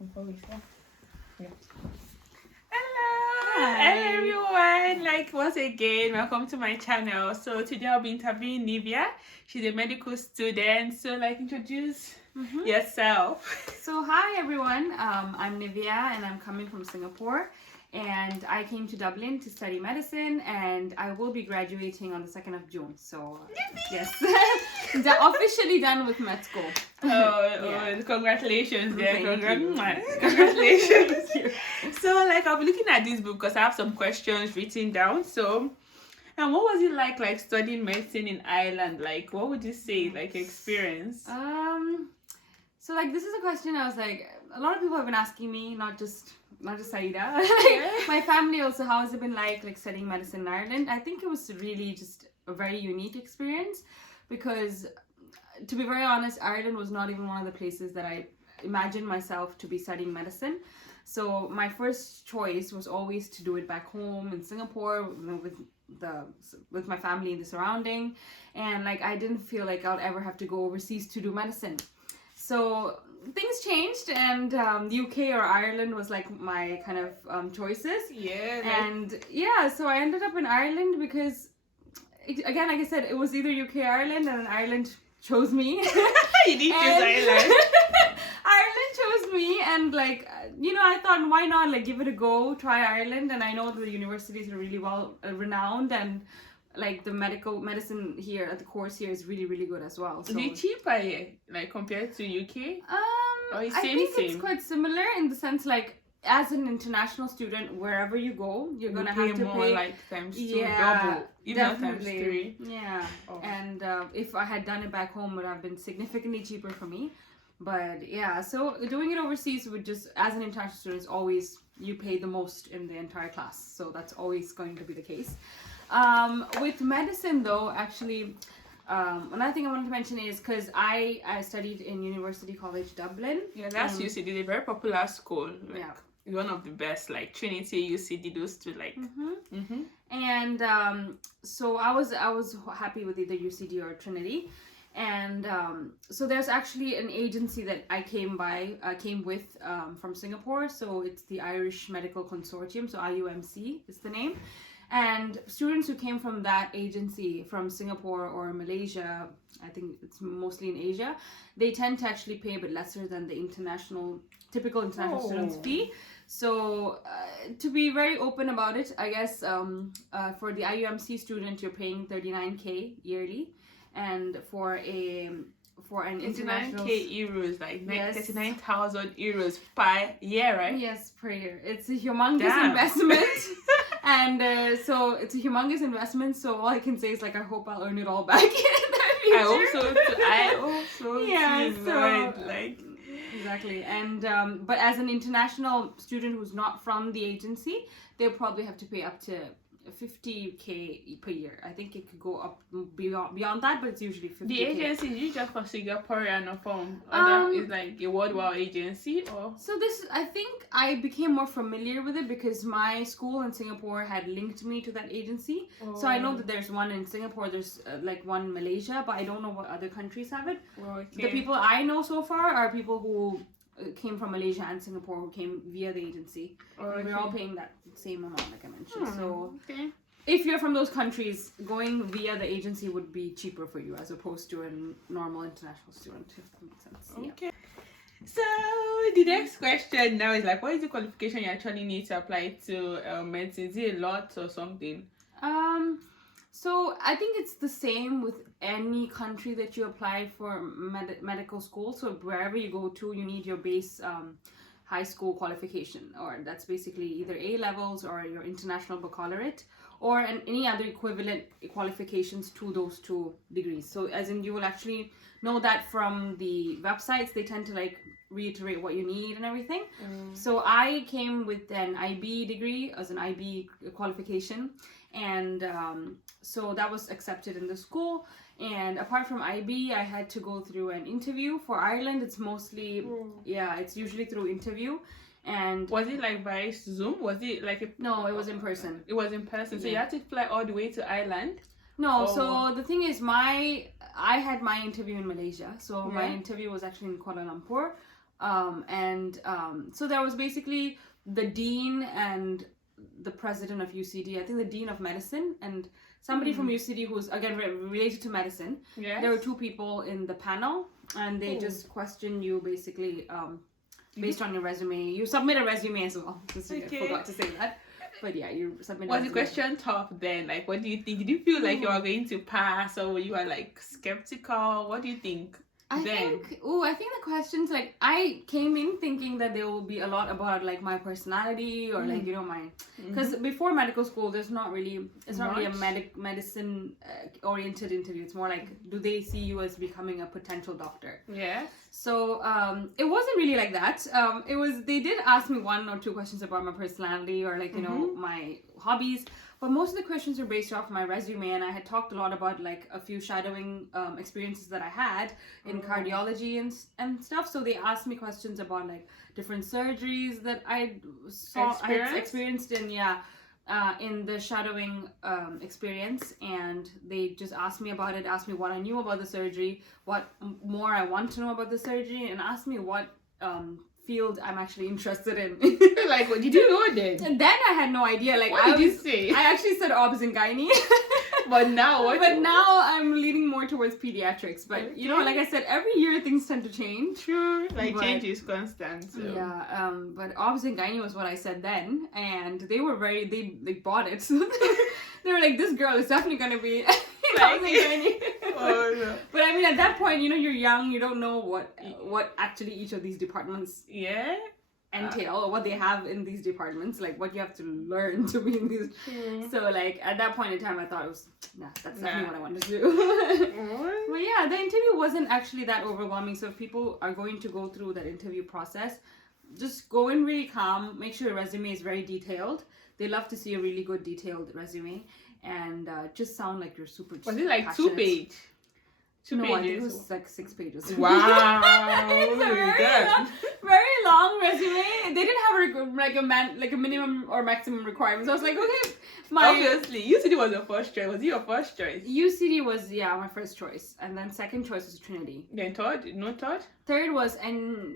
Yeah. Hello everyone, like once again welcome to my channel. So today I'll be interviewing Nivya. She's a medical student, so like introduce yourself. So hi everyone, I'm Nivya and I'm coming from Singapore, and I came to Dublin to study medicine, and I will be graduating on the 2nd of June. So yes, officially done with med school. Congratulations there. Thank Congratulations. So like I'll be looking at this book because I have some questions written down. So and what was it like studying medicine in Ireland? Like what would you say like your experience? So like this is a question I was like, a lot of people have been asking me, not just Saida. My family also, how has it been like studying medicine in Ireland? I think it was really just a very unique experience, because to be very honest, Ireland was not even one of the places that I imagined myself to be studying medicine. So my first choice was always to do it back home in Singapore, with my family in the surrounding, and like I didn't feel like I'll ever have to go overseas to do medicine. So things changed, and UK or Ireland was like my kind of choices. So I ended up in Ireland because again, like I said, it was either UK or Ireland, and Ireland chose me. You did choose Ireland. Ireland chose me, and like I thought, why not like give it a go, try Ireland. And I know the universities are really well renowned, and like the medicine here at the course here is really, really good as well. So is it cheaper here, like compared to UK? I think it's quite similar in the sense, like as an international student, wherever you go, you're gonna have to more, pay like times 2, double, even not times 3. Yeah. And if I had done it back home, it would have been significantly cheaper for me. But yeah, so doing it overseas would just, as an international student, is always you pay the most in the entire class. So that's always going to be the case. With medicine though, actually, another thing I wanted to mention is because I studied in University College Dublin. Yeah, that's UCD, a very popular school. Like, one of the best, like Trinity, UCD, those two, like. And so I was happy with either UCD or Trinity. And so there's actually an agency that I came with from Singapore. So it's the Irish Medical Consortium, so IUMC is the name. And students who came from that agency from Singapore or Malaysia, I think it's mostly in Asia, they tend to actually pay a bit lesser than the typical international students fee. So to be very open about it, I guess for the IUMC student, you're paying 39k yearly, and for an international 39k euros, like 39,000 euros per year, right? Yes, per year. It's a humongous investment. And so it's a humongous investment, so all I can say is like I hope I'll earn it all back in the future. I hope so too. Like exactly. And but as an international student who's not from the agency, they'll probably have to pay up to 50k per year. I think it could go up beyond that, but it's usually 50k. The agency, you just for Singaporean or from is like a worldwide agency, or so this, I think I became more familiar with it because my school in Singapore had linked me to that agency. So I know that there's one in Singapore, there's like one in Malaysia, but I don't know what other countries have it. The people I know so far are people who came from Malaysia and Singapore, who came via the agency. We're all paying that same amount, like I mentioned. So if you're from those countries, going via the agency would be cheaper for you as opposed to a normal international student, if that makes sense. Okay. So the next question now is like, what is the qualification you actually need to apply to medicine? Is it a lot or something? So I think it's the same with any country that you apply for medical school. So wherever you go to, you need your base high school qualification, or that's basically either A levels or your international baccalaureate, or any other equivalent qualifications to those 2 degrees. So as in, you will actually know that from the websites. They tend to like reiterate what you need and everything. So I came with an IB degree as an IB qualification, and so that was accepted in the school. And apart from IB, I had to go through an interview. For Ireland, it's mostly it's usually through interview. And was it like by Zoom? Was it like no, it was in person. It was in person. So you had to fly all the way to Ireland? No, so the thing is, I had my interview in Malaysia. So my interview was actually in Kuala Lumpur. So there was basically the dean and the president of UCD, I think the dean of medicine, and somebody from UCD who's again related to medicine. Yes. There were two people in the panel, and they just questioned you basically based on your resume. You submit a resume as well. I forgot to say that. But yeah, you submit. Was the question tough then? Like, what do you think? Did you feel like you were going to pass, or you were like skeptical? What do you think? I think the questions, like, I came in thinking that there will be a lot about like my personality or like, you know, my, because before medical school it's not really a medicine oriented interview. It's more like, do they see you as becoming a potential doctor? Yeah. So it wasn't really like that. They did ask me 1 or 2 questions about my personality or like, you know, my hobbies. But most of the questions were based off my resume, and I had talked a lot about like a few shadowing experiences that I had in cardiology and stuff. So they asked me questions about like different surgeries that I had experienced in in the shadowing experience, and they just asked me about it, asked me what I knew about the surgery, what more I want to know about the surgery, and asked me what field I'm actually interested in. Like, what did you know then? And then I had no idea. Like, what did you say? I actually said obs and gynae. But now what? But now I'm leaning more towards pediatrics. But you know, like I said, every year things tend to change. True. Like, change is constant. So. Yeah. But obs and gynae was what I said then, and they were they bought it. They were like, this girl is definitely gonna be like, oh, no. But I mean, at that point, you know, you're young, you don't know what actually each of these departments entail or what they have in these departments, like what you have to learn to be in these. So like at that point in time, I thought it was that's definitely what I wanted to do. But yeah, the interview wasn't actually that overwhelming. So if people are going to go through that interview process, just go in really calm, make sure your resume is very detailed. They love to see a really good detailed resume, and just sound like you're super. Was it like passionate. 2 page? 2 pages. I think it was like 6 pages. Wow. It's a very long resume. They didn't have a minimum or maximum requirement. So I was like, okay, obviously UCD was your first choice. Was it your first choice? UCD was my first choice, and then second choice was Trinity. Then third? No third? Third was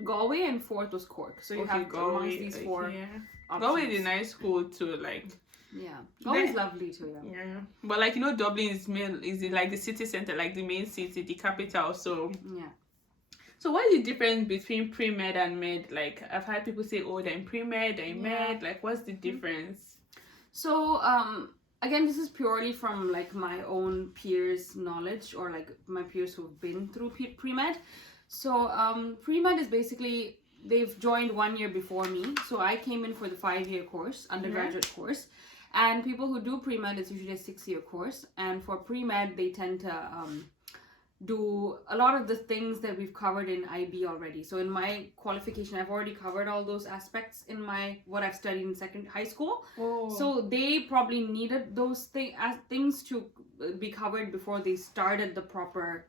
Galway, and fourth was Cork. So you have amongst these 4 options. Galway is a nice school too, like. Yeah, Galway's lovely too. Yeah, but like, you know, Dublin is like the city center, like the main city, the capital. So yeah. So what is the difference between pre-med and med? Like, I've had people say, oh, they're in pre-med, they're in med. Like, what's the difference? So again, this is purely from like my own peers' knowledge, or like my peers who've been through pre-med. So pre-med is basically, they've joined 1 year before me. So I came in for the 5-year course, undergraduate course. And people who do pre-med, it's usually a 6-year course. And for pre-med, they tend to do a lot of the things that we've covered in IB already. So in my qualification, I've already covered all those aspects in what I've studied in high school. Oh. So they probably needed those things to be covered before they started the proper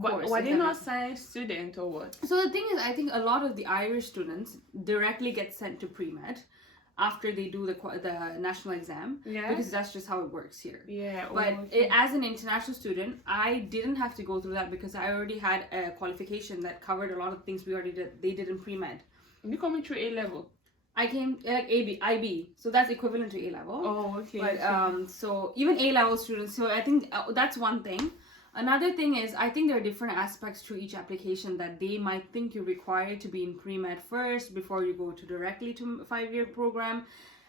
course. Were they not science student or what? So the thing is, I think a lot of the Irish students directly get sent to pre-med after they do the national exam, because that's just how it works here. But as an international student, I didn't have to go through that because I already had a qualification that covered a lot of things they did in pre-med. You coming through A-level? I came like IB, so that's equivalent to A-level. Oh, okay. But so even A-level students, so I think that's one thing. Another thing is, I think there are different aspects to each application that they might think you're required to be in pre-med first before you go to directly to a 5-year program.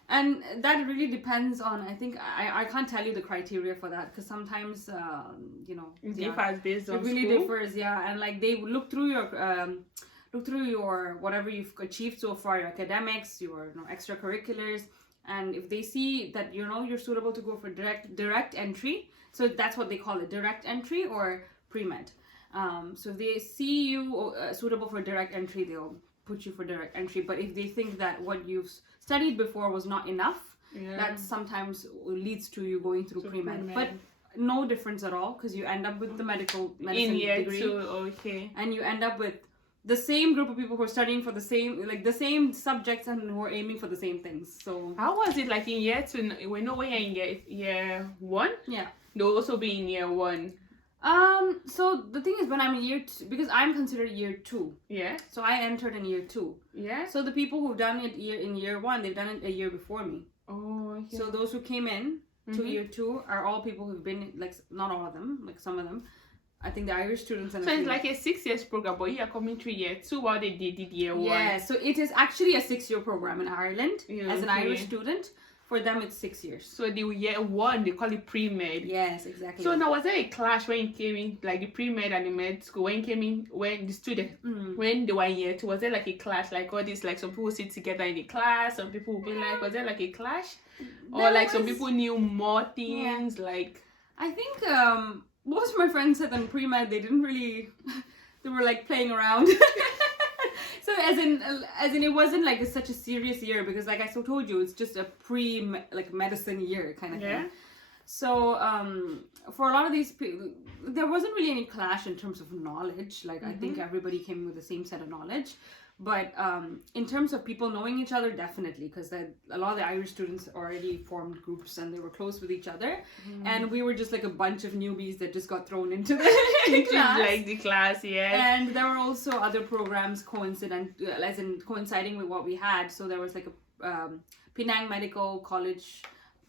And that really depends on, I think, I can't tell you the criteria for that, because sometimes, it differs based on it really school. differs, and like they look through your whatever you've achieved so far, your academics, your extracurriculars, and if they see that you're suitable to go for direct entry. So that's what they call it, direct entry or pre-med. So if they see you suitable for direct entry, they'll put you for direct entry. But if they think that what you've studied before was not enough, that sometimes leads to you going through pre-med. But no difference at all, because you end up with the medicine degree. Okay. And you end up with the same group of people who are studying for the same subjects and who are aiming for the same things. So how was it like in year 2? We know when you're in year 1? Yeah. They'll also be in year 1. So the thing is, when I'm in year two, because I'm considered year two, Yeah. so I entered in year two. Yeah. So the people who've done it in year one, they've done it a year before me. Oh, okay. So those who came in to year two are all people who've been, like, not all of them, like some of them. I think the Irish students and so it's like a 6 years program, but you are coming through year two while they did year one. Yeah, so it is actually a 6-year program in Ireland. As an Irish student. For them, it's 6 years. So the year one, they call it pre-med. Yes, exactly. So now, was there a clash when you came in, like the pre-med and the med school, when you came in, when the student, when they were in year two, was there like a clash? Like all this, like some people sit together in the class, some people would be like, was there like a clash? Or like some people knew more things, like... I think most of my friends said in pre-med, they didn't really, they were like playing around. So as in it wasn't like such a serious year, because like I told you, it's just a medicine year kind of thing. So for a lot of these people, there wasn't really any clash in terms of knowledge. Like I think everybody came with the same set of knowledge. But in terms of people knowing each other, definitely, because a lot of the Irish students already formed groups and they were close with each other, and we were just like a bunch of newbies that just got thrown into the class. Like the class, yeah. And there were also other programs coinciding with what we had. So there was like a Penang Medical College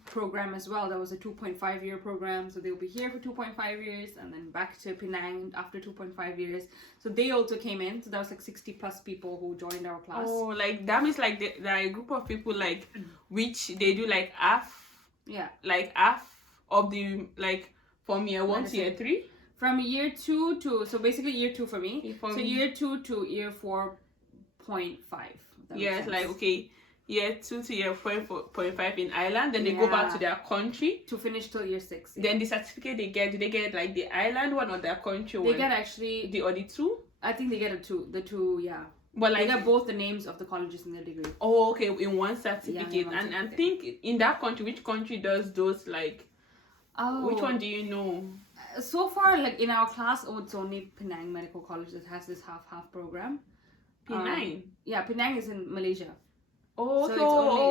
program as well. That was a 2.5-year program, so they'll be here for 2.5 years and then back to Penang after 2.5 years. So they also came in, so that was like 60 plus people who joined our class. Oh, like that means like there are a group of people like which they do like half of the, like from year one to year three. From year two to, so basically year two for me, so year two to year 4.5. Yes, like okay, year 2 to year 4.5 in Ireland, then they go back to their country to finish till year 6. Then the certificate they get, do they get like the Ireland one or their country one? They get actually the two. I think they get the two, yeah. But like they get both the names of the colleges in their degree. Oh, okay, in one certificate. Yeah, and I think in that country, which country does those, like? Oh. Which one do you know? So far, like in our class, it's only Penang Medical College that has this half program. Penang. Yeah, Penang is in Malaysia. Oh, so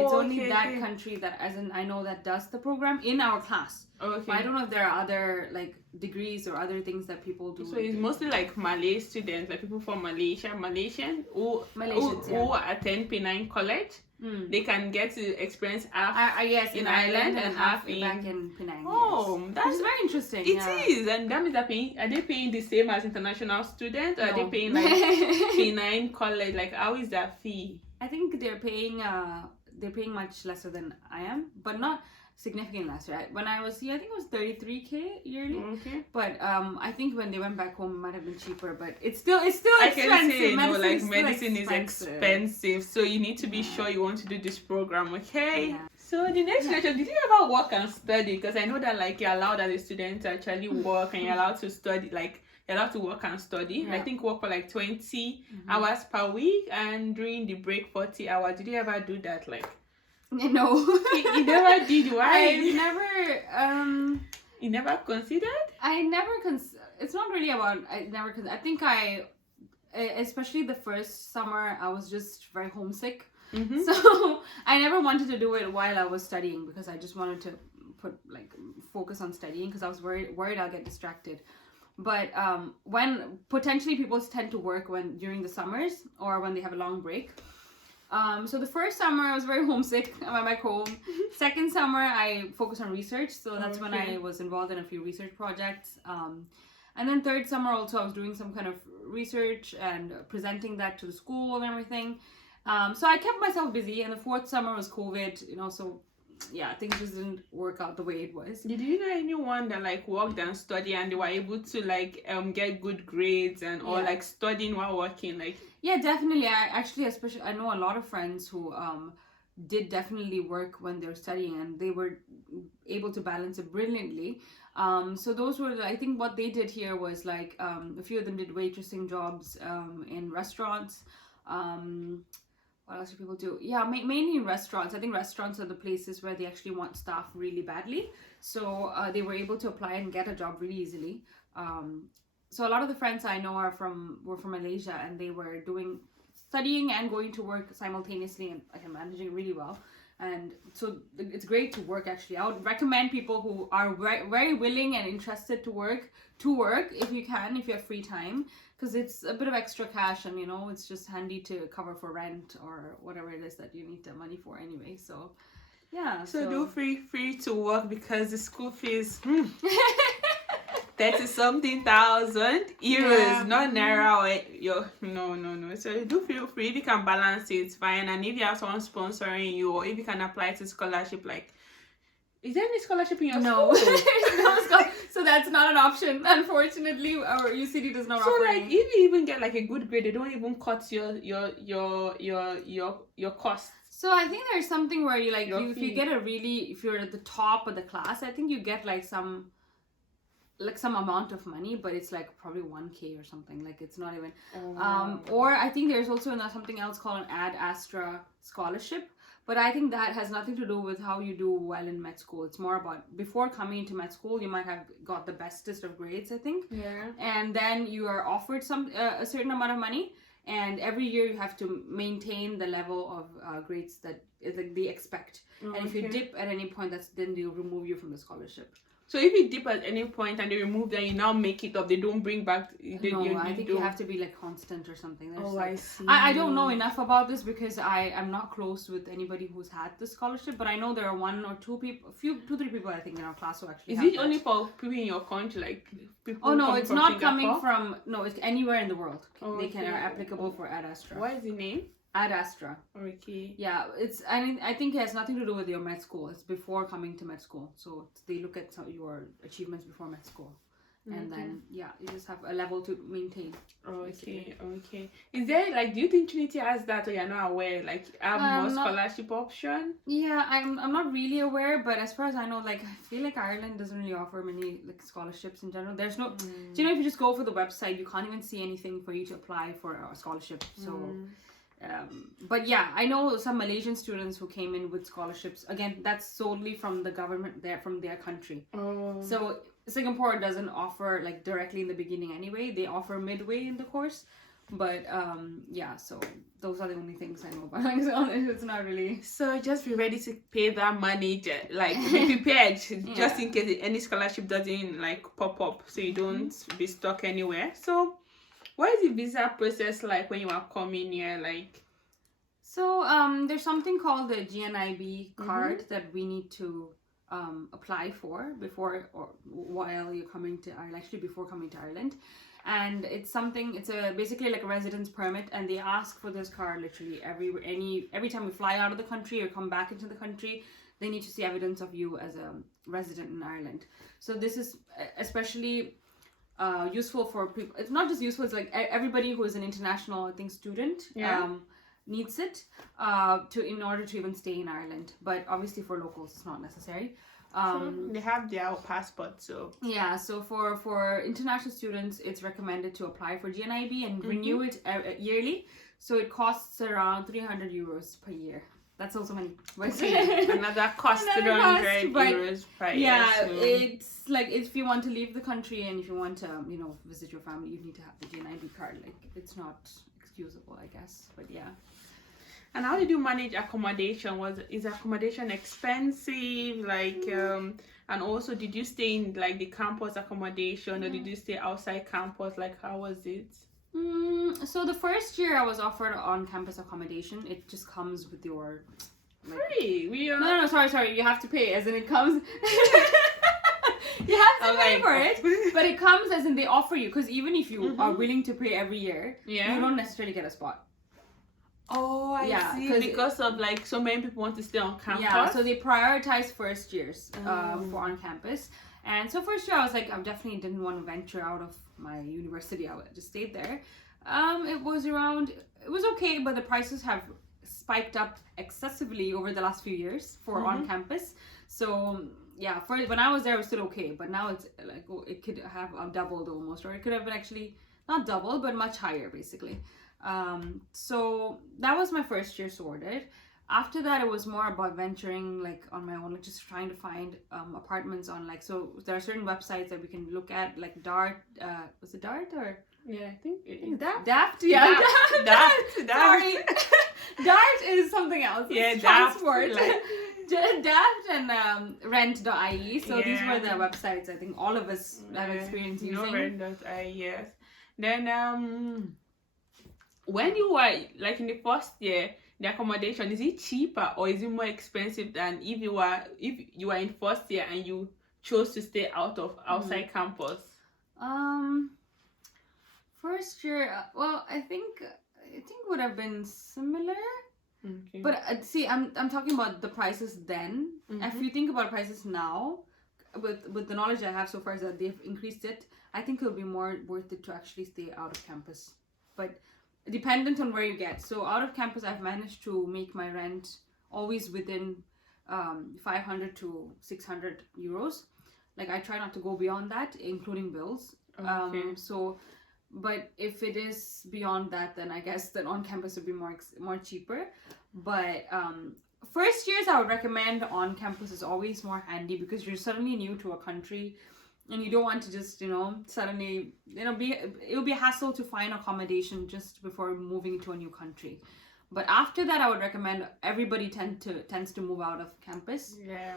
it's only that country that, as in, I know that does the program in our class. Okay. But I don't know if there are other like degrees or other things that people do. So it's mostly like Malay students, like people from Malaysians who attend Penang College. They can get to experience half yes, in Ireland and half back in Penang. Oh, yes. That's very interesting. It is, and that means are they paying the same as international students, or are they paying like Penang College? Like, how is that fee? I think they're paying much lesser than I am, but not significantly lesser. When I was here, I think it was 33K yearly. Okay. But I think when they went back home, it might have been cheaper. But it's still expensive. I can say, medicine is expensive. So you need to be sure you want to do this program, okay? Yeah. So the next question, did you ever work and study? Because I know that like you're allowed as a student to actually work and you're allowed to study, like you're allowed to work and study. Yeah. I think work for like 20 hours per week, and during the break 40 hours. Did you ever do that? Like, no. You never did. Why? You never considered? It's not really about I think especially the first summer, I was just very homesick. So I never wanted to do it while I was studying, because I just wanted to focus on studying, because I was worried I'll get distracted. But when potentially people tend to work during the summers or when they have a long break. So the first summer I was very homesick. I went back home. Second summer I focused on research, so that's when I was involved in a few research projects. And then third summer also I was doing some kind of research and presenting that to the school and everything. So I kept myself busy. And the fourth summer was COVID, so yeah, things just didn't work out the way it was. Did you know anyone that like worked and studied and they were able to like get good grades and or like studying while working? Like, yeah, definitely. I know a lot of friends who did definitely work when they're studying, and they were able to balance it brilliantly. So those were, I think what they did here was like a few of them did waitressing jobs in restaurants. What else do people do? Yeah, mainly in restaurants. I think restaurants are the places where they actually want staff really badly. So they were able to apply and get a job really easily. So a lot of the friends I know were from Malaysia, and they were studying and going to work simultaneously, and managing really well. And so it's great to work actually. I would recommend people who are very willing and interested to work if you can, if you have free time, because it's a bit of extra cash, and it's just handy to cover for rent or whatever it is that you need the money for anyway. So yeah. So do free to work, because the school fees 30 something thousand euros, not naira. No. So do feel free. If you can balance it, it's fine. And if you have someone sponsoring you, or if you can apply to scholarship, like, is there any scholarship in your No, school? so that's not an option. Unfortunately, our UCD does not offer. So like, any. if you even get like a good grade, they don't even cut your costs. So I think there's something where you Your if you fee. get if you're at the top of the class, I think you get like some amount of money, but it's like probably 1K or something. Like, it's not even. Or I think there's also something else called an Ad Astra scholarship. But I think that has nothing to do with how you do well in med school. It's more about, before coming into med school, you might have got the bestest of grades, I think. Yeah. And then you are offered a certain amount of money. And every year you have to maintain the level of grades that they expect. And if you dip at any point, then they'll remove you from the scholarship. So if you dip at any point and they remove that, you now make it up. They don't bring back. I think you have to be like constant or something. I see. I don't know enough about this because I am not close with anybody who's had this scholarship. But I know there are 1 or 2 people, 2-3 people I think in our class who actually. Is have it that. only for people in your country, like people? Oh no, it's from not Singapore? coming from. No, it's anywhere in the world. Oh, They are okay. applicable for Ad Astra. What is the name? Ad Astra. Okay. Yeah, I think it has nothing to do with your med school. It's before coming to med school. So they look at your achievements before med school. And then, you just have a level to maintain. Okay. Is there, like, do you think Trinity has that, or you're not aware? Like, have more scholarship option? Yeah, I'm not really aware, but as far as I know, like, I feel like Ireland doesn't really offer many like scholarships in general. There's no, do you know, if you just go for the website, you can't even see anything for you to apply for a scholarship. So. But yeah, I know some Malaysian students who came in with scholarships. Again, that's solely from the government from their country. So Singapore doesn't offer like directly in the beginning anyway. They offer midway in the course. But yeah, so those are the only things I know about. It's not really. So just be ready to pay that money, like be prepared just in case any scholarship doesn't like pop up, so you don't be stuck anywhere. So what is the visa process like when you are coming here? Like, so there's something called the GNIB card that we need to apply for while you're coming to Ireland. Actually, before coming to Ireland. And it's basically like a residence permit, and they ask for this card literally every time we fly out of the country or come back into the country. They need to see evidence of you as a resident in Ireland. So this is especially useful for people. It's not just useful, it's like everybody who is an international, I think, student needs it in order to even stay in Ireland. But obviously for locals it's not necessary. they have their passport, so yeah, so for international students it's recommended to apply for GNIB and renew it yearly. So it costs around 300 euros per year. That's also money. Another cost, 300 euros per year. Yeah, it's like if you want to leave the country and if you want to, visit your family, you need to have the GNIB card. Like, it's not excusable, I guess. But yeah. And how did you manage accommodation? Is accommodation expensive? Like, and also, did you stay in like the campus accommodation, or did you stay outside campus? Like, how was it? So the first year I was offered on-campus accommodation. It just comes with your free. No, sorry. You have to pay, as in it comes. You have to pay for it, but it comes as in they offer you, because even if you are willing to pay every year, you don't necessarily get a spot. Oh, I see. Because of like so many people want to stay on campus. Yeah, so they prioritize first years for on campus. And so first year I was like, I definitely didn't want to venture out of my university. I just stayed there. It was okay, but the prices have spiked up excessively over the last few years for on campus. So yeah, when I was there it was still okay, but now it's like it could have doubled almost, or it could have been actually not double but much higher basically. So that was my first year sorted. After that, it was more about venturing like on my own, like just trying to find apartments on like, so there are certain websites that we can look at, like Dart. Was it Dart or? Yeah, I think Daft. Yeah, Daft. Sorry. Dart is is something else. Yeah, It's Daft, transport. like- Daft and rent.ie. So these Yeah. were the websites I think all of us have experienced using. Rent.ie, yes. Then when you were like in the first year, the accommodation, is it cheaper or is it more expensive than if you were in first year and you chose to stay outside campus? First year, well, I think would have been similar. Okay. But see, I'm talking about the prices then. If you think about prices now, with the knowledge I have so far is that they've increased it. I think it'll be more worth it to actually stay out of campus. But dependent on where you get. So out of campus, I've managed to make my rent always within 500 to 600 euros. Like I try not to go beyond that, including bills. Okay. But if it is beyond that, then I guess that on campus would be more cheaper. But first years I would recommend on campus is always more handy because you're suddenly new to a country and you don't want to just suddenly it'll be a hassle to find accommodation just before moving to a new country. But after that, I would recommend everybody tends to move out of campus. Yeah.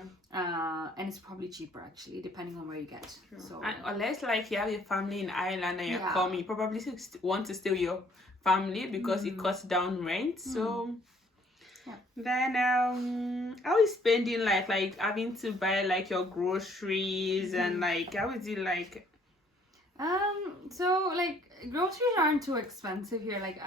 And it's probably cheaper actually, depending on where you get. True. So And unless like you have a family in Ireland and you're Yeah. coming, you probably want to stay with your family because it cuts down rent. So Yeah. then how is spending like having to buy like your groceries and like how is it like? So like groceries aren't too expensive here. Like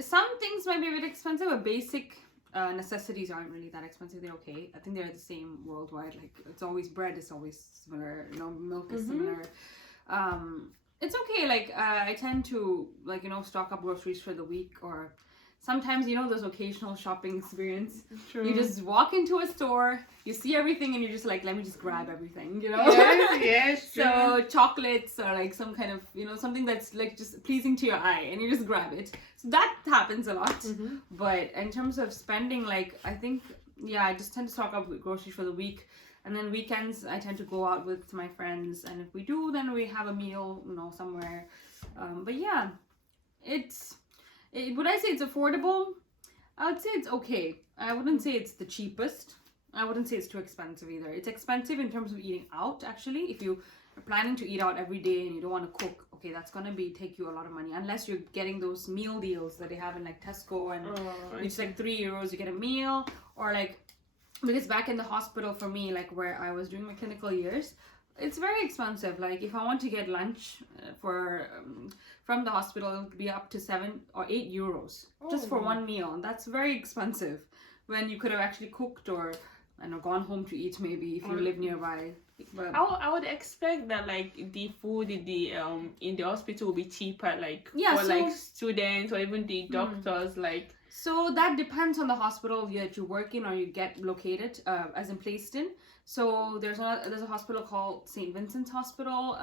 some things might be a bit expensive, but basic necessities aren't really that expensive. They're okay. I think they're the same worldwide. Like it's always bread is always similar. Milk is similar. It's okay. Like I tend to stock up groceries for the week, or sometimes those occasional shopping experience. True. You just walk into a store, you see everything, and you're just like, let me just grab everything. Yes, true. So chocolates or like some kind of something that's like just pleasing to your eye, and you just grab it. So that happens a lot. But in terms of spending, like I think I just tend to stock up groceries for the week, and then weekends I tend to go out with my friends, and if we do, then we have a meal somewhere. But yeah, would I say it's affordable? I would say it's okay. I wouldn't say it's the cheapest. I wouldn't say it's too expensive either. It's expensive in terms of eating out, actually. If you are planning to eat out every day and you don't want to cook, okay, that's going to take you a lot of money. Unless you're getting those meal deals that they have in like Tesco and it's like €3, you get a meal. Or like, because back in the hospital for me, like where I was doing my clinical years, it's very expensive. Like if I want to get lunch from the hospital, it would be up to 7 or 8 euros just for one meal. And that's very expensive when you could have actually cooked or gone home to eat maybe if you live nearby. But I would expect that like the food in the hospital will be cheaper, like for like students or even the doctors, like. So that depends on the hospital that you work in or you get located, as in placed in. So there's a hospital called St. Vincent's Hospital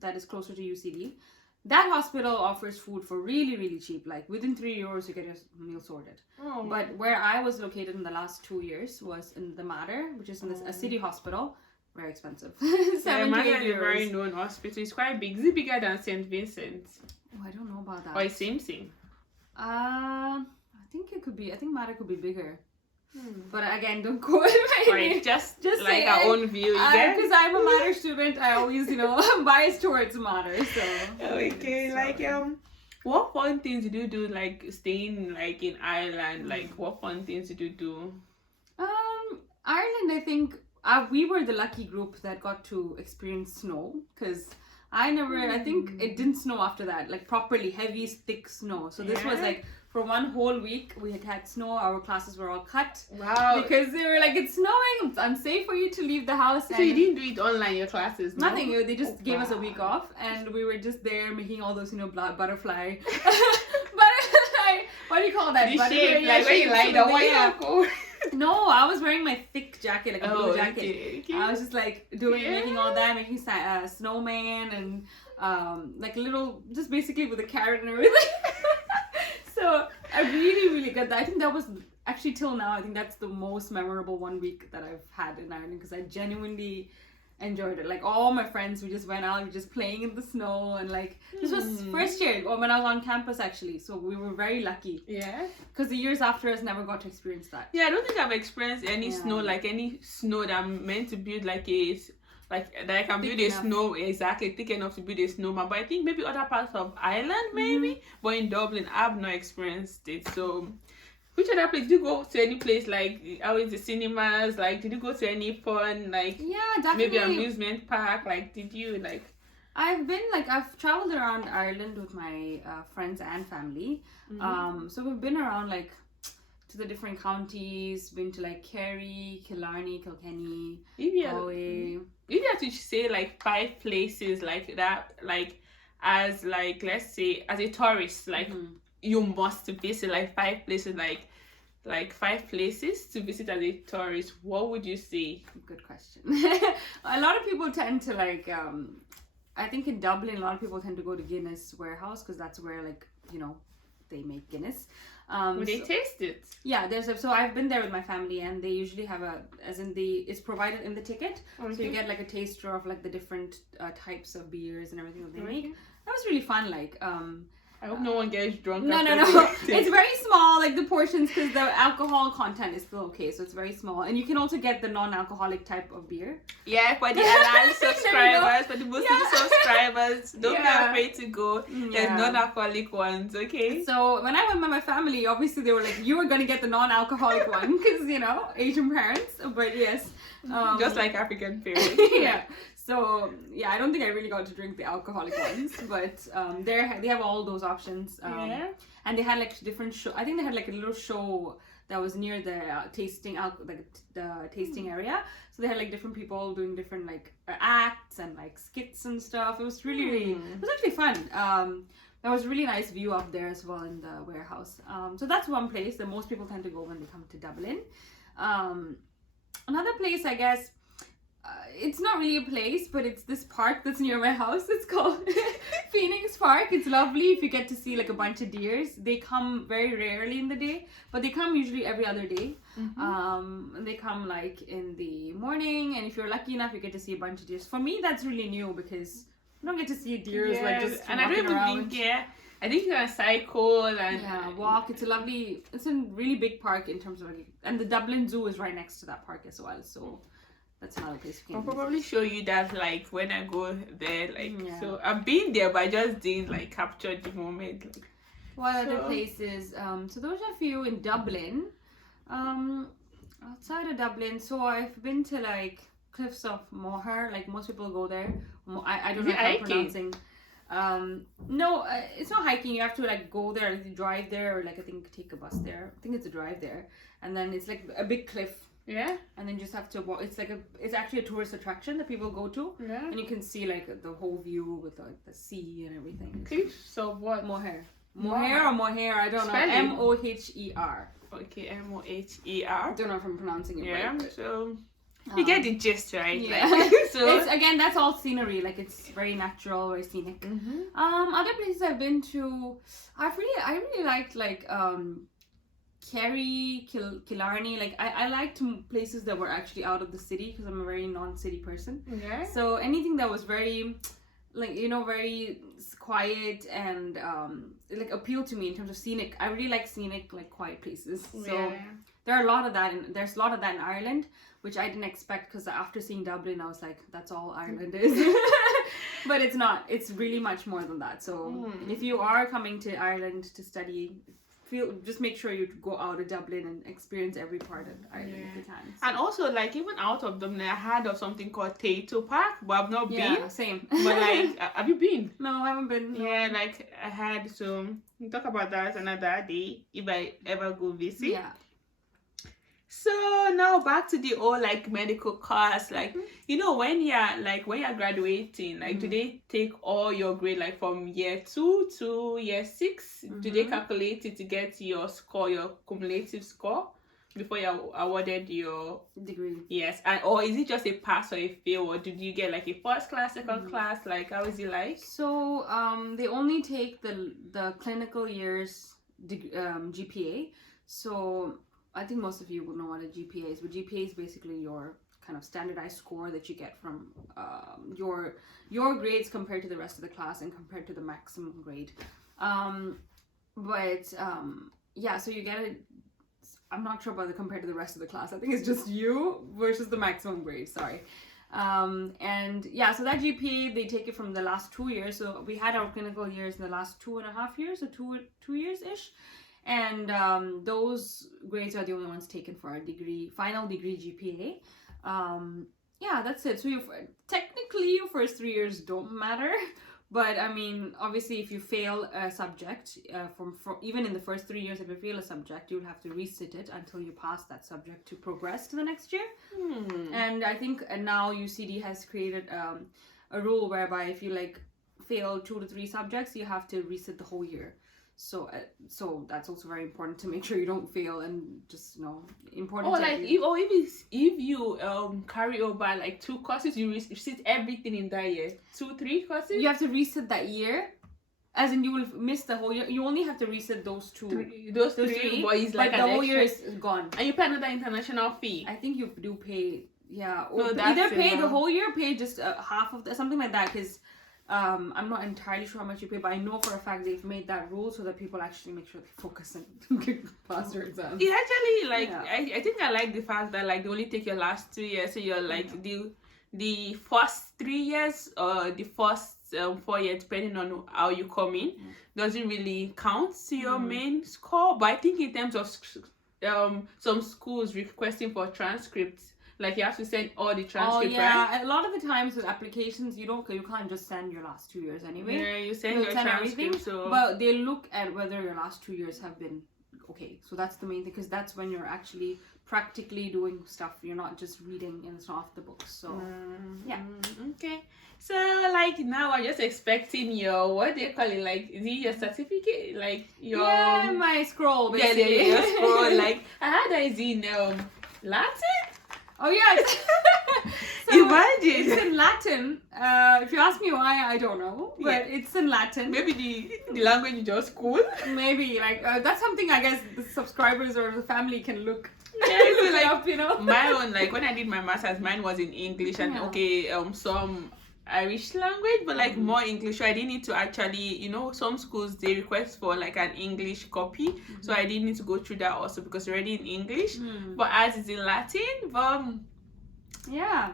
that is closer to UCD. That hospital offers food for really, really cheap. Like within €3 you get your meal sorted. But where I was located in the last 2 years was in the Mater, which is in a city hospital. Very expensive. Mater is a very known hospital. It's quite big. Is it bigger than St. Vincent's? Oh, I don't know about that. Or it's same thing? I think it could be. I think Mater could be bigger. But again, don't quote me. Right, just like our own view, because I'm a Mater student, I always, I'm biased towards Mater. So okay, like what fun things did you do, like staying like in Ireland? Like what fun things did you do? Ireland, I think we were the lucky group that got to experience snow, because I think it didn't snow after that, like properly heavy, thick snow. So this was like, for one whole week, we had snow. Our classes were all cut. Wow. Because they were like, it's snowing. It's unsafe for you to leave the house. So you didn't do it online, your classes? No? Nothing. They just gave us a week off. And we were just there making all those, butterfly. What do you call that? The shape, like when you lie down. Why No, I was wearing my thick jacket, like a blue jacket. Okay. I was just like making all that, making snowman and like little, just basically with a carrot and everything. So I really, really got that. I think that was actually till now, I think that's the most memorable 1 week that I've had in Ireland, because I genuinely enjoyed it. Like all my friends, we just went out, we just playing in the snow, and like this was first year or when I was on campus actually. So we were very lucky. Yeah. Because the years after us never got to experience that. Yeah, I don't think I've experienced any snow, like any snow that I'm meant to build like that I can Thick build a enough. snow exactly thick enough to build a snowman. But I think maybe other parts of Ireland maybe, but in Dublin I've not experienced it. So which other place did you go to? Any place like always the cinemas? Like did you go to any fun like Yeah, definitely. maybe amusement park? Like did you like? I've traveled around Ireland with my friends and family. So we've been around like to the different counties. Been to like Kerry, Killarney, Kilkenny, Galway. If you had to say like 5 places like that, like as like let's say as a tourist, like you must visit like 5 places, like 5 places to visit as a tourist, what would you say? Good question. A lot of people tend to like I think in Dublin a lot of people tend to go to Guinness Warehouse because that's where like they make Guinness. They taste it. Yeah, so I've been there with my family, and they usually have it's provided in the ticket. Okay. So you get like a taster of like the different types of beers and everything that they make. That was really fun. Like I hope no one gets drunk. No. It's very small, like the portions, because the alcohol content is still okay, so it's very small. And you can also get the non-alcoholic type of beer. Yeah, for the halal subscribers, for the Muslim subscribers, don't be afraid to go. There's non-alcoholic ones, okay? So when I went with my family, obviously they were like, you were going to get the non-alcoholic one, because, Asian parents. But yes. Just like African parents. Yeah. So I don't think I really got to drink the alcoholic ones, but they have all those options. And they had like different show. I think they had like a little show that was near the tasting area. So they had like different people doing different like acts and like skits and stuff. It was really it was actually fun. There was a really nice view up there as well in the warehouse. So that's one place that most people tend to go when they come to Dublin. Another place, I guess. It's not really a place, but it's this park that's near my house. It's called Phoenix Park. It's lovely if you get to see like a bunch of deers. They come very rarely in the day, but they come usually every other day. They come like in the morning, and if you're lucky enough, you get to see a bunch of deers. For me, that's really new because I don't get to see deers like just and I don't even around. think I think you can cycle and walk. It's a really big park in terms of like, and the Dublin Zoo is right next to that park as well. So. That's another place you can I'll probably show you that like when I go there. So I've been there, but I just didn't like capture the moment. What other places? So those are a few in Dublin. Outside of Dublin, so I've been to like Cliffs of Moher. Like most people go there. I don't know how I'm pronouncing. No, it's not hiking. You have to like go there, like drive there, or like I think take a bus there. I think it's a drive there, and then it's like a big cliff. Yeah. And then you just have to walk. It's actually a tourist attraction that people go to. Yeah. And you can see like the whole view with like the sea and everything. Cliffs of what? Moher or Moher, I don't know. Moher. Okay, Moher. I don't know if I'm pronouncing it right. Yeah, so you get the gist, right? Yeah. Like, so it's, again, that's all scenery. Like it's very natural, very scenic. Other places I've been to, I really liked like Kerry, Killarney. Like I liked places that were actually out of the city because I'm a very non-city person. Yeah. So anything that was very, like very quiet and like appealed to me in terms of scenic. I really like scenic, like quiet places. So there are a lot of that. There's a lot of that in Ireland, which I didn't expect because after seeing Dublin, I was like, that's all Ireland is. But it's not. It's really much more than that. So if you are coming to Ireland to study, just make sure you go out of Dublin and experience every part of Ireland if you can. So. And also, like, even out of Dublin, I heard of something called Tato Park, but I've not been. Yeah, same. But like, have you been? No, I haven't been. No. Yeah, like I had. So we'll talk about that another day if I ever go visit. Yeah. So now back to the old like medical class, like when you're graduating, like do they take all your grade like from year 2 to year 6? Do they calculate it to get your score, your cumulative score before you're awarded your degree? Yes, and or is it just a pass or a fail, or did you get like a first class, second class? Like how is it like? So they only take the clinical year's GPA. So I think most of you will know what a GPA is, but GPA is basically your kind of standardized score that you get from your grades compared to the rest of the class and compared to the maximum grade. Yeah, so you get it. I'm not sure about the compared to the rest of the class. I think it's just you versus the maximum grade. Sorry. And yeah, so that GPA, they take it from the last 2 years. So we had our clinical years in the last 2.5 years, or two years ish. And those grades are the only ones taken for our final degree GPA. Yeah, that's it. So technically your first 3 years don't matter. But I mean, obviously, if you fail a subject, even in the first 3 years, if you fail a subject, you'll have to resit it until you pass that subject to progress to the next year. And I think now UCD has created a rule whereby if you like fail 2 to 3 subjects, you have to resit the whole year. So that's also very important to make sure you don't fail, and just important. If you carry over like 2 courses, you resit everything in that year. 2-3 courses. You have to resit that year, as in you will miss the whole year. You only have to resit those 2. Those three. But the whole year is gone. And you pay another international fee. I think you do pay. Yeah. No, either pay the whole year, pay just half of something like that, because. I'm not entirely sure how much you pay, but I know for a fact they've made that rule so that people actually make sure they focus and pass their exams. It actually, I think I like the fact that like they only take your last 2 years, so you're like the first 3 years or the first 4 years, depending on how you come in, doesn't really count to your main score. But I think in terms of some schools requesting for transcripts, like you have to send all the transcripts, right? A lot of the times with applications, you can't just send your last 2 years anyway. Yeah, you send your transcripts. But they look at whether your last 2 years have been okay. So that's the main thing, because that's when you're actually practically doing stuff. You're not just reading and it's not off the books. So yeah. Okay. So like now I'm just expecting your, what do you call it? Like, is it your certificate? Like your my scroll basically. Yeah, your scroll. Like I had that is in Latin. Oh yeah. Imagine. It's in Latin. If you ask me why, I don't know. But it's in Latin. Maybe the language is just cool. Maybe like that's something I guess the subscribers or the family can look. Yeah, like up, my own, like when I did my master's, mine was in English and some Irish language, but like more English. So I didn't need to actually, some schools they request for like an English copy. So I didn't need to go through that also because it's already in English. But as it's in Latin, yeah.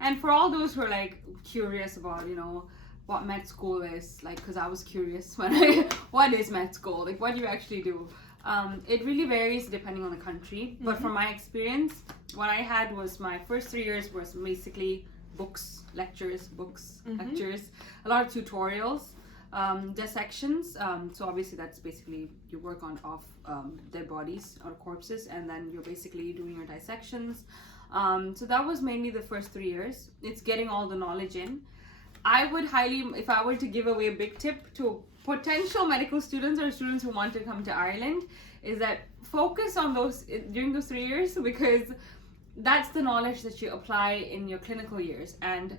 And for all those who are like curious about, what med school is, like, because I was curious what is med school? Like, what do you actually do? It really varies depending on the country. But from my experience, what I had was my first 3 years was basically books, lectures, lectures, a lot of tutorials, dissections. So obviously that's basically you work off dead bodies or corpses, and then you're basically doing your dissections. So that was mainly the first 3 years. It's getting all the knowledge in. I would highly, if I were to give away a big tip to potential medical students or students who want to come to Ireland, is that focus on those during those 3 years, because that's the knowledge that you apply in your clinical years. And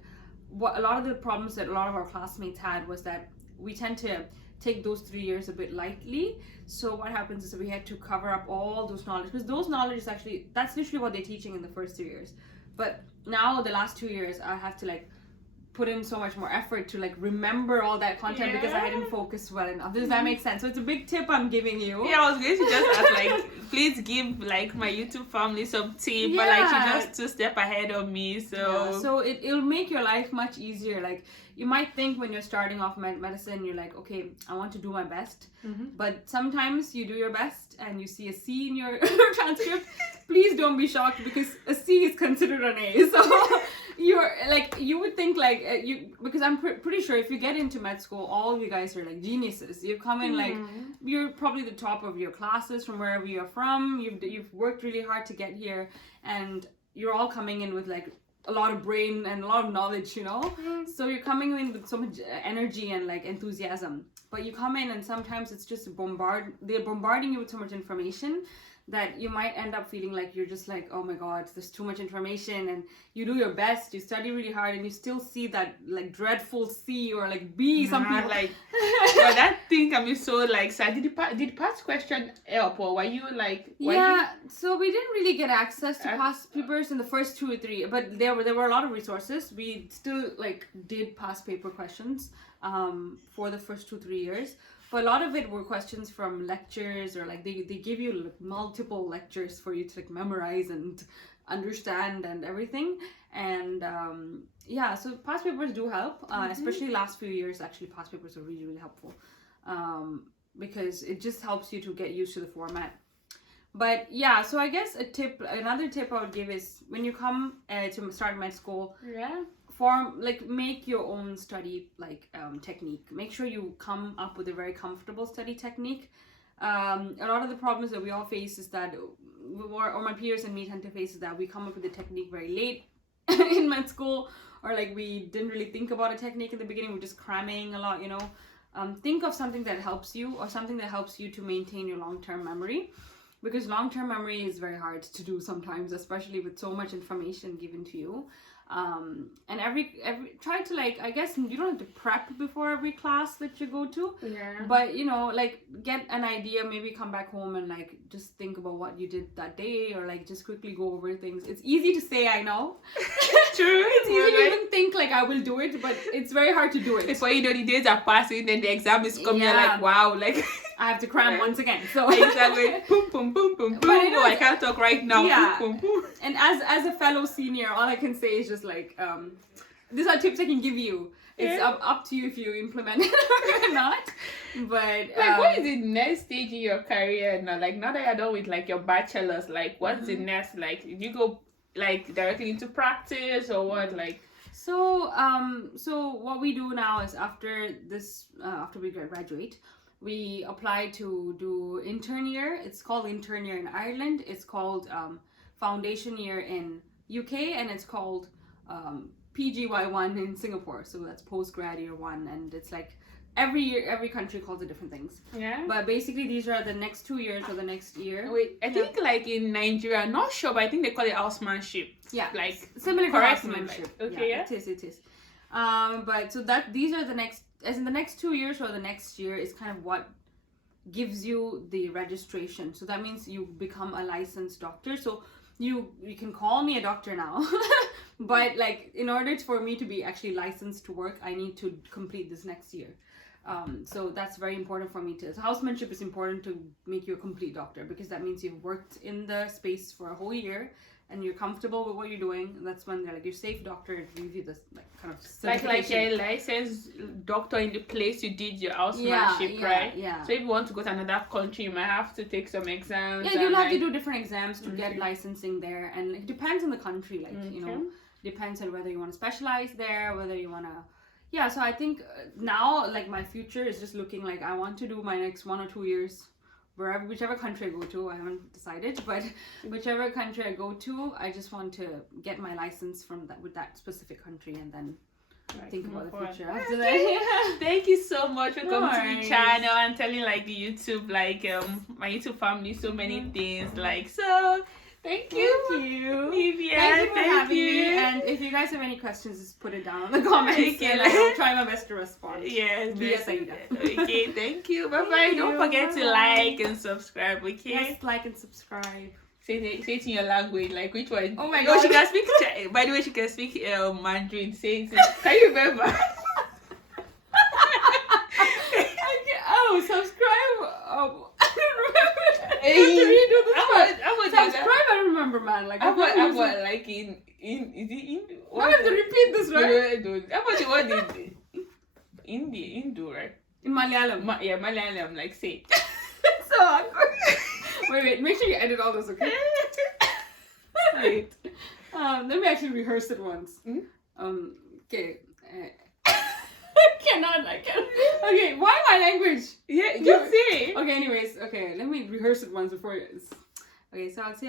what a lot of the problems that a lot of our classmates had was that we tend to take those 3 years a bit lightly. So what happens is that we had to cover up all those knowledge, because those knowledge is actually, that's literally what they're teaching in the first 3 years. But now the last 2 years I have to like put in so much more effort to like remember all that content because I hadn't focused well enough. Does that make sense? So it's a big tip I'm giving you. Yeah, I was going to just ask like, please give like my YouTube family some tip, but like she's just 2 steps ahead of me. So it'll make your life much easier. Like you might think when you're starting off medicine, you're like, okay, I want to do my best. But sometimes you do your best and you see a C in your transcript. Please don't be shocked, because a C is considered an A. So you're like, you would think like because I'm pretty sure if you get into med school, all of you guys are like geniuses. You come in like you're probably the top of your classes from wherever you're from. You've worked really hard to get here, and you're all coming in with like a lot of brain and a lot of knowledge, So you're coming in with so much energy and like enthusiasm. but you come in and sometimes it's just they're bombarding you with so much information that you might end up feeling like you're just like, oh my god, there's too much information, and you do your best, you study really hard, and you still see that like dreadful C or like B. Some people like, well, that thing can be so like sad. Did past question help, or were you like? So we didn't really get access to past papers in the first 2 or 3, but there were a lot of resources. We still like did past paper questions for the first 2-3 years. But a lot of it were questions from lectures, or like they give you like multiple lectures for you to like memorize and understand and everything. And so past papers do help, especially last few years. Actually, past papers are really, really helpful because it just helps you to get used to the format. But yeah, so I guess another tip I would give is when you come to start med school, make your own study technique. Make sure you come up with a very comfortable study technique. A lot of the problems that we all face is that, or my peers and me tend to face, is that we come up with a technique very late in med school, or like we didn't really think about a technique in the beginning. We're just cramming a lot, think of something that helps you, or something that helps you to maintain your long-term memory, because long-term memory is very hard to do sometimes, especially with so much information given to you. And every try to I guess you don't have to prep before every class that you go to, but get an idea, maybe come back home and just think about what you did that day, or just quickly go over things. It's easy to say, I know. True. It's easy to even think I will do it, but it's very hard to do it. Before you know, the days are passing and the exam is coming, you're like, wow, I have to cram once again. So exactly. Boom, boom, boom, boom, boom. Oh, I can't talk right now. Yeah. Boom, boom, boom. And as a fellow senior, all I can say is just these are tips I can give you. It's up to you if you implement it or not. But what is the next stage in your career now? Now that you're done with your bachelor's, what's the next? Did you go directly into practice, or what? So what we do now is after we graduate, we apply to do intern year. It's called intern year in Ireland. It's called foundation year in UK, and it's called PGY1 in Singapore. So that's postgrad year 1, and it's every year, every country calls it different things. Yeah. But basically, these are the next 2 years or the next year. Wait, I think in Nigeria, I'm not sure, but I think they call it housemanship. Yeah. Similar to housemanship. Okay. Yeah, it is. But so these are the next, as in the next 2 years or the next year is kind of what gives you the registration. So that means you become a licensed doctor. So you can call me a doctor now, but in order for me to be actually licensed to work, I need to complete this next year. So that's very important for me too. So housemanship is important to make you a complete doctor, because that means you've worked in the space for a whole year and you're comfortable with what you're doing. That's when they're you're safe doctor, give you this kind of certification. a licensed doctor in the place you did your housemanship, right? Yeah. So if you want to go to another country, you might have to take some exams. Yeah, you'll have to do different exams to get licensing there, and it depends on the country. Depends on whether you want to specialize there, whether you want to. Yeah, so I think now my future is just looking I want to do my next 1 or 2 years whichever country I go to. I haven't decided, but whichever country I go to, I just want to get my license with that specific country, and then think about the future after that. Thank you so much for coming to the channel and telling the YouTube my YouTube family so many things so. Thank you, Nivya. Thank you for having me. And if you guys have any questions, just put it down in the comments, and I'll try my best to respond. Yes, Saida. Okay, thank you. Bye. Don't forget to like and subscribe. Okay. Yes, like and subscribe. Say it in your language. Which one? Oh my god. She can speak. By the way, she can speak Mandarin. Say it. Can you remember? Subscribe. I don't remember. Subscribe. I don't remember, man. How about in is it Hindu? I have to repeat this, right? How about the word in Hindu, right? In Malayalam. Malayalam. Say. So awkward. Wait. Make sure you edit all this, okay? Wait. Let me actually rehearse it once. Okay. I can't. Okay, why my language? Yeah, just say. Okay, anyways, let me rehearse it once before. Okay, so I'll say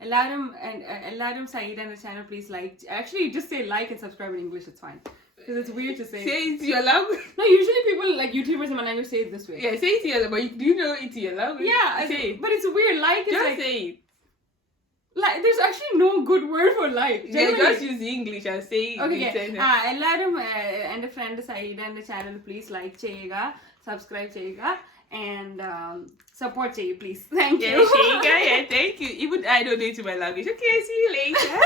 Eladim Saeed and the channel, please like. Actually, just say like and subscribe in English. It's fine. because it's weird to say. Say it in your language. No, usually people like YouTubers in my language say it this way. Yeah, say it in your language. But do you know it in your language? Yeah, say it. but it's weird. Like is Just like, say it. like there's actually no good word for like. Yeah, Generally. just use English and say it. Okay, എല്ലാരും Okay. എൻ്റെ front സൈഡന്റെ channel please like ചെയ്യുക, subscribe ചെയ്യുക, and support ചെയ്യൂ please. Thank you. Yeah, Shega, yeah, thank you. Even I don't know it in my language. Okay, see you later.